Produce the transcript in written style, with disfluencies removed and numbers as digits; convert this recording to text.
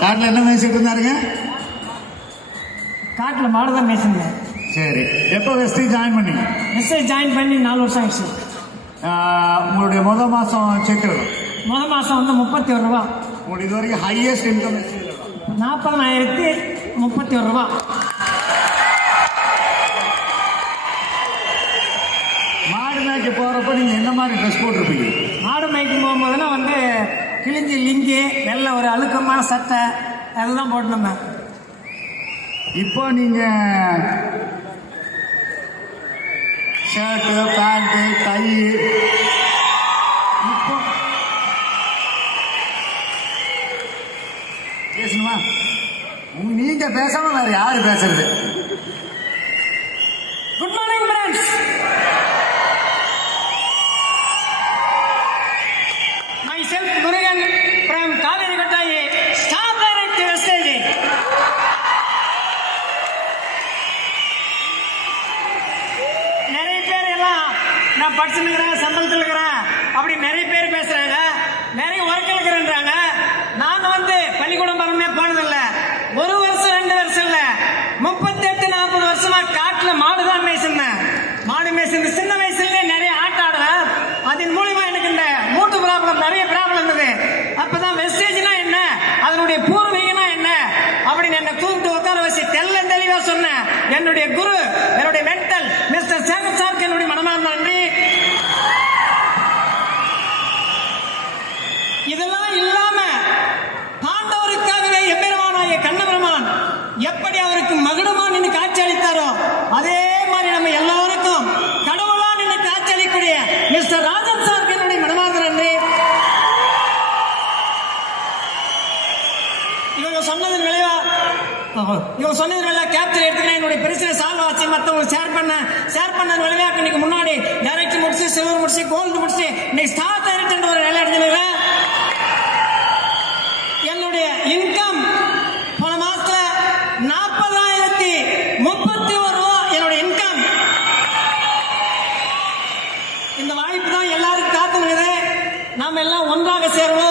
காட்டில் என்ன மேய்ச்சிட்டு இருந்தாருங்க? காட்டில் மாடு தான் மேய்ச்சிங்க. சரி, எப்போ வெஸ்டேஜ் ஜாயின் பண்ணீங்க? வெஸ்டேஜ் ஜாயின் பண்ணி 4 வருஷம் ஆயிடுச்சு. உங்களுடைய முதல் மாதம் செக் முதல் மாதம் வந்து 31 ரூபா. உங்களுக்கு இது வரைக்கும் ஹையஸ்ட் இன்கம் 40,031 ரூபா. மாடு மேய்க்க போகிறப்ப நீங்கள் என்ன மாதிரி ட்ரெஸ் போட்டிருப்பீங்க? மாடு மேய்க்கும் போகும்போதெல்லாம் வந்து கிழிஞ்சி லிங்கி வெள்ளை ஒரு அழுக்கமான சட்டை அதெல்லாம் போட்டோம். இப்போ நீங்கள் ஷர்ட்டு பேண்ட்டு டை இப்போ பேசணுமா? நீங்க பேசாம வேற யாரு பேசுறது? Good morning friends. myself Murugan from Kaveri Kottayi star director வெஸ்டேஜ். நிறைய பேர் எல்லாம் நான் படிச்சுன்னு இருக்கிறேன், சம்பளத்தில் இருக்கிறேன் அப்படி நிறைய பேர் பேசுறாங்க. நிறைய ஒர்க் இருக்கிறேன்றாங்க. நான் வந்து பள்ளிக்கூடம் பக்கமே போனதில்லை. 1 வருஷம் 2 வருஷம் இல்ல, 38-40 வருஷமா காட்டுல மாடுதான் மேய்ச்சிருந்தேன். மாடு மேய்ச்சிருந்து சின்ன வயசுல நிறைய ஆட்டம் ஆடுவேன். அதன் மூலியமா எனக்கு இந்த மூட்டு ப்ராப்ளம் நிறைய ப்ராப்ளம் இருந்தது. அப்பதான் வெஸ்டேஜ்னா என்ன, அதனுடைய பூர்வீகம்னா என்ன அப்படின்னு என்ன கூப்பிட்டு உட்கார வச்சு தெளிவா சொன்னேன். என்னுடைய குரு, என்னுடைய மென்டல் மிஸ்டர் சேகர் சாருக்கு என்னுடைய மனமார்ந்த நன்றி. இதெல்லாம் இல்லாம பாண்டவருக்காகவே எம்பெருமானாகிய கண்ணபெருமான் எப்படி அவருக்கு மகுடமா நின்று காட்சி அளித்தாரோ அதே மாதிரி நம்ம எல்லாருக்கும் கடவுளா நின்று காட்சி அளிக்கக்கூடிய மிஸ்டர் ராஜன் சாருக்கு என்னுடைய மனமார்ந்த நன்றி. இவங்க சொன்னதன் விளைவா கேப்சர் எடுத்துக்கிறேன். என்னுடைய பிரச்சனை சால்வ் ஆச்சு, மற்றவங்களுக்கு ஷேர் பண்ண விளைவா இன்னைக்கு முன்னாடி டைரக்டர் முடிச்சு, சில்வர் முடிச்சு, கோல்டு முடிச்சு, இன்னைக்கு ஸ்டார் டைரக்டர் ஒரு நிலை அடைஞ்சிருக்கேன். என்னுடைய இன்கம் போன மாசத்துல 40,031 ரூபா என்னுடைய இன்கம். இந்த வாய்ப்பு தான் எல்லாருக்கும் காத்துனுக்குது. நாம் எல்லாம் ஒன்றாக சேருவோம்.